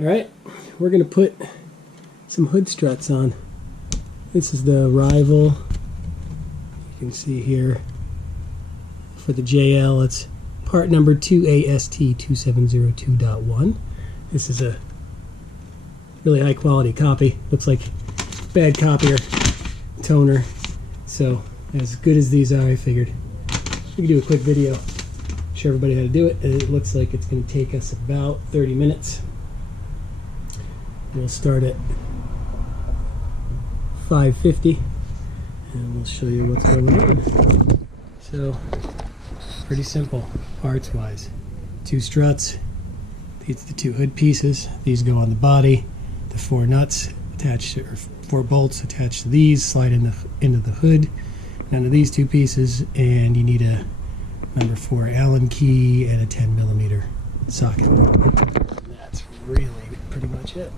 Alright, we're going to put some hood struts on. This is the Rival. You can see here for the JL, it's part number 2AST2702.1. This is a really high quality copy. Looks like bad copier toner. So as good as these are, I figured we could do a quick video, show everybody how to do it. And it looks like it's going to take us about 30 minutes. We'll start at 550 and we'll show you what's going on. So pretty simple parts wise. 2 struts, these are the 2 hood pieces, these go on the body, the 4 nuts attached to, or 4 bolts attached to these slide into the hood. None of these 2 pieces, and you need a number 4 Allen key and a 10mm socket. And that's really pretty much it.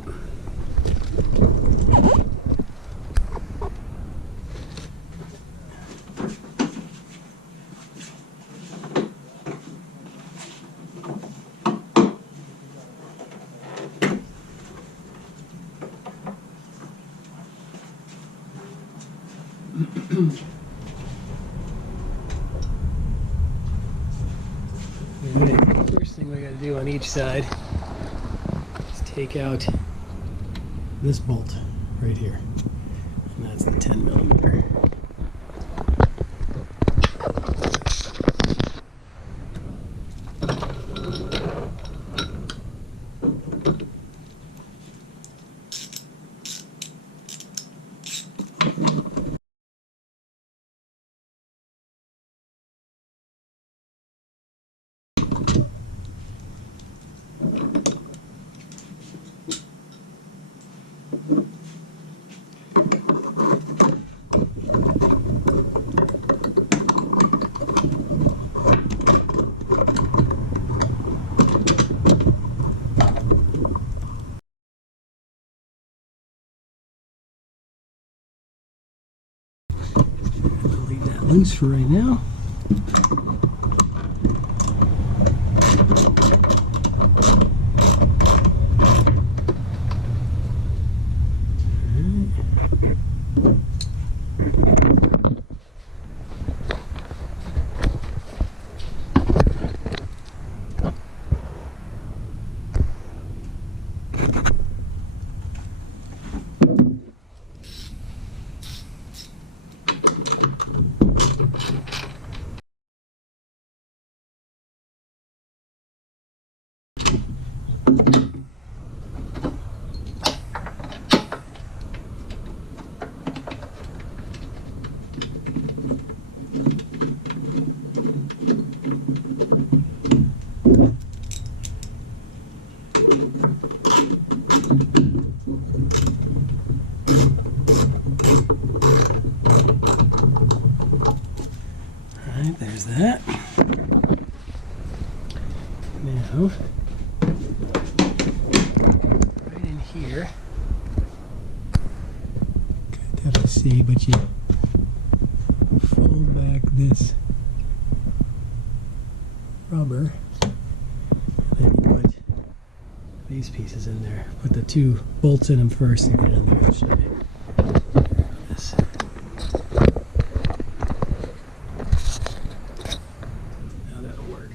First thing we got to do on each side is take out this bolt right here, and that's the 10mm. Leave that loose for right now. Alright, there's that. Now, right in here, can't definitely see, but you fold back this rubber, and then you put these pieces in there. Put the 2 bolts in them first and get it on the other side. This. Now that'll work.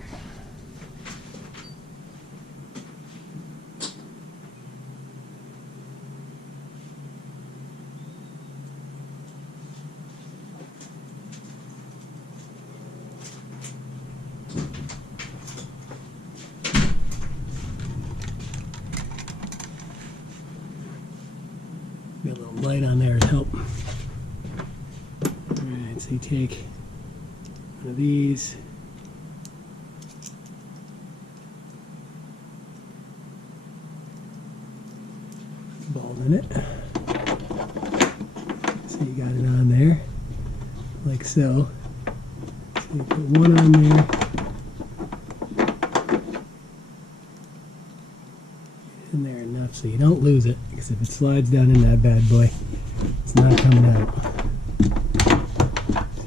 Got a little light on there to help. Alright, so you take one of these, ball in it. So you got it on there, like so. So you put one on there. In there enough so you don't lose it, because if it slides down in that bad boy, it's not coming out.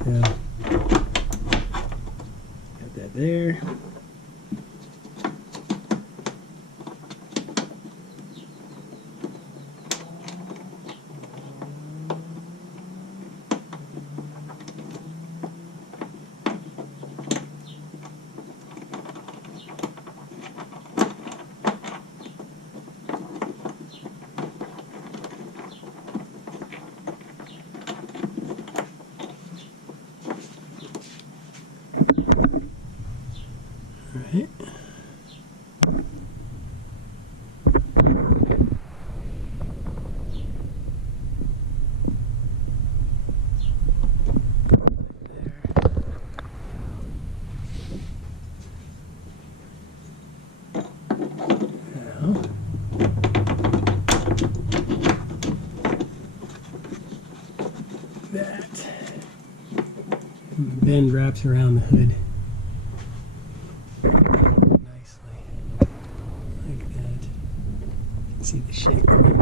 So, got that there. bend wraps around the hood nicely, like that. You can see the shape of it.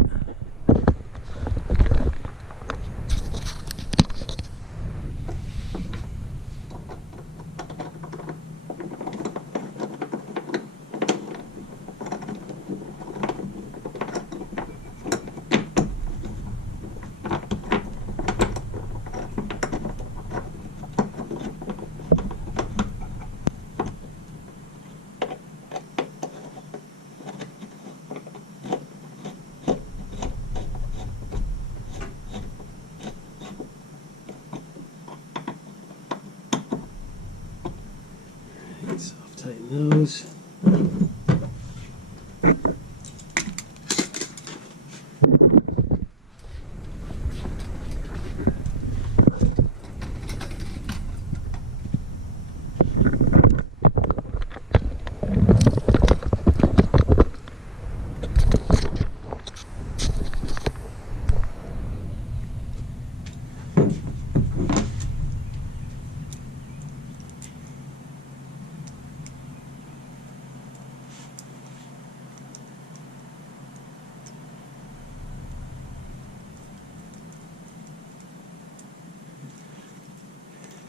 Soft tighten those.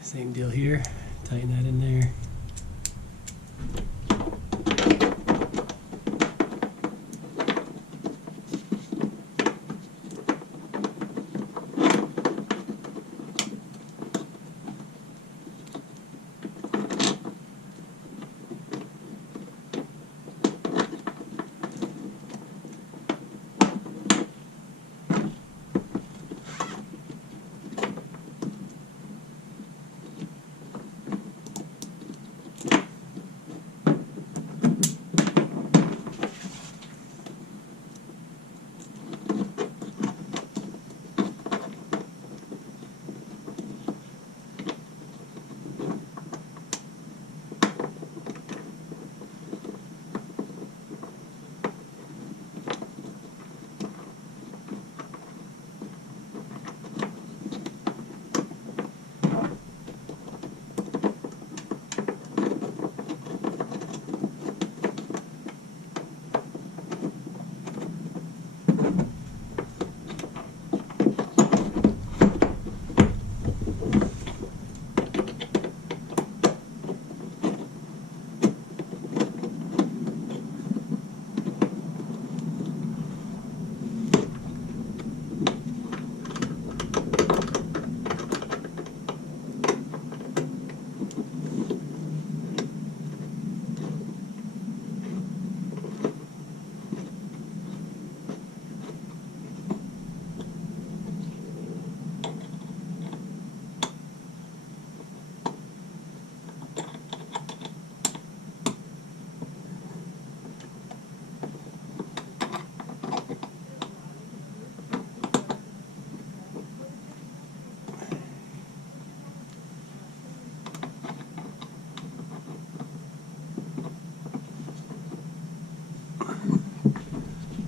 Same deal here, tighten that in there.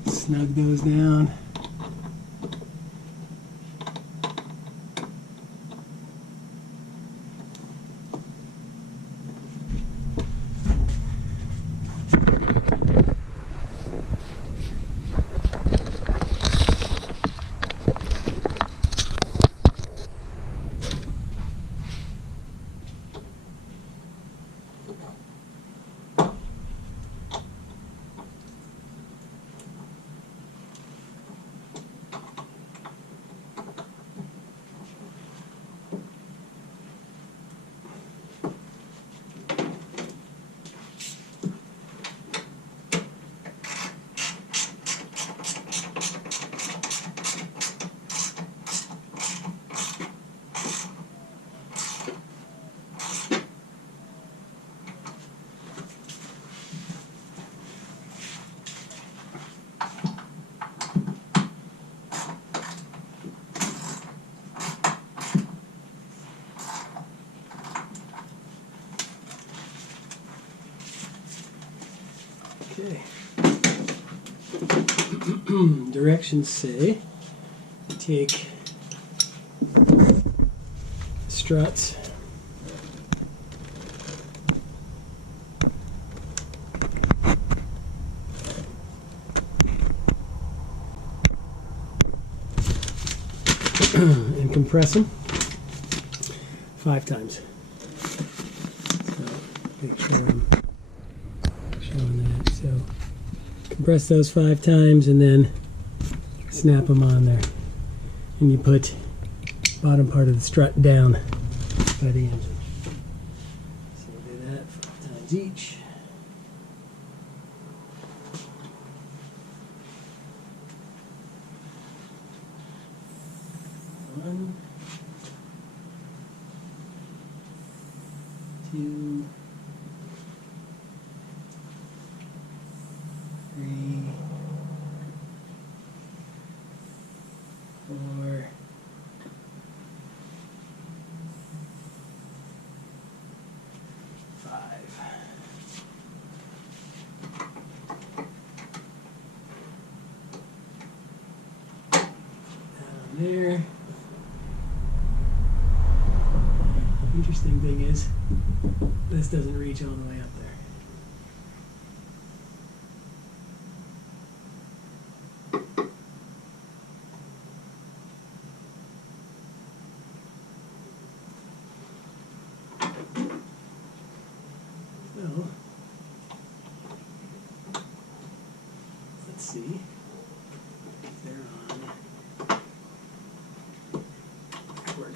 Snug those down. Okay. Directions say take struts and compress them 5 times. So make sure I'm showing that. So compress those 5 times and then snap them on there. And you put bottom part of the strut down by the engine. So we'll do that 5 times each. One, 2, 3, 4, 5. Down there. Interesting thing is, this doesn't reach all the way up there. So, let's see if they're on backward.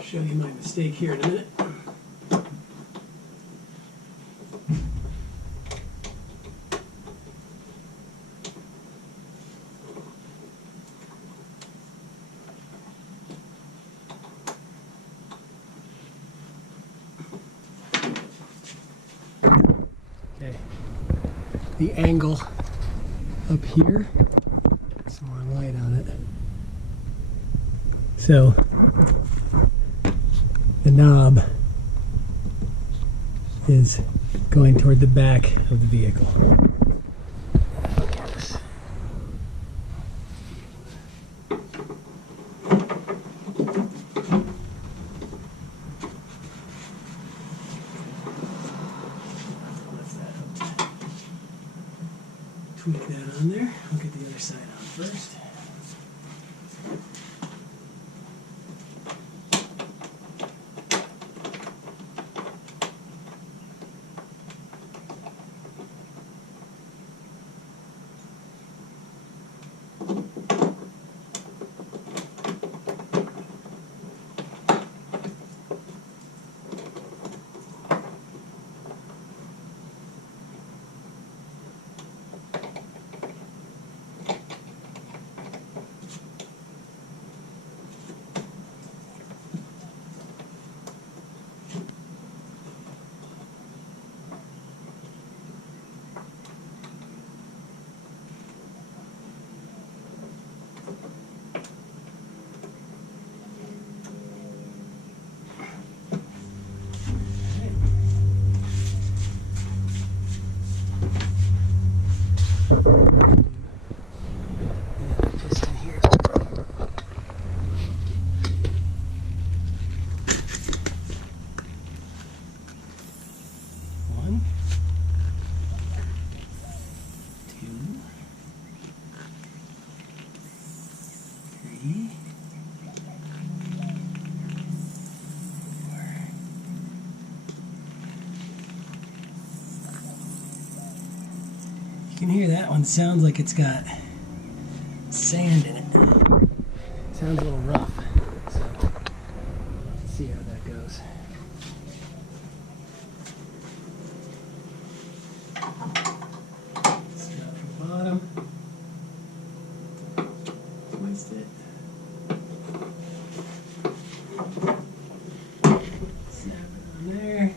Show you my mistake here in a minute. Okay, the angle up here, some more light on it. So the knob is going toward the back of the vehicle. Tweak that on there. I'll get the other side on first. can hear that one sounds like it's got sand in it. Sounds a little rough. So let's see how that goes. Start from the bottom. Twist it. Snap it on there.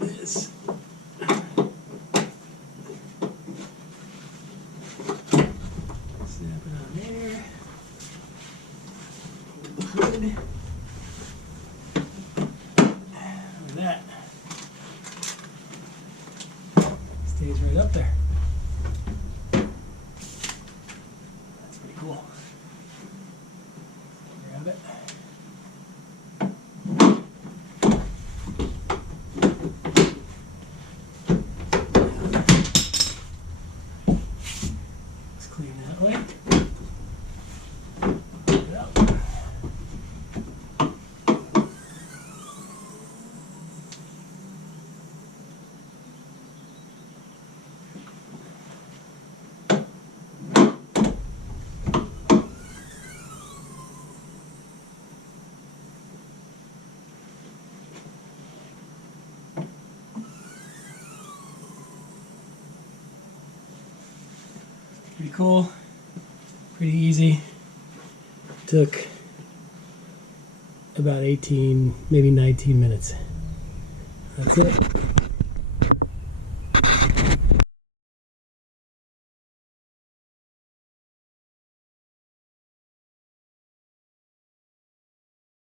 This. Snap it on there. The hood. Look at that. Stays right up there. That's pretty cool. Grab it. Let's clean that way. Put it up. Pretty cool, pretty easy. Took about 18, maybe 19 minutes. That's it.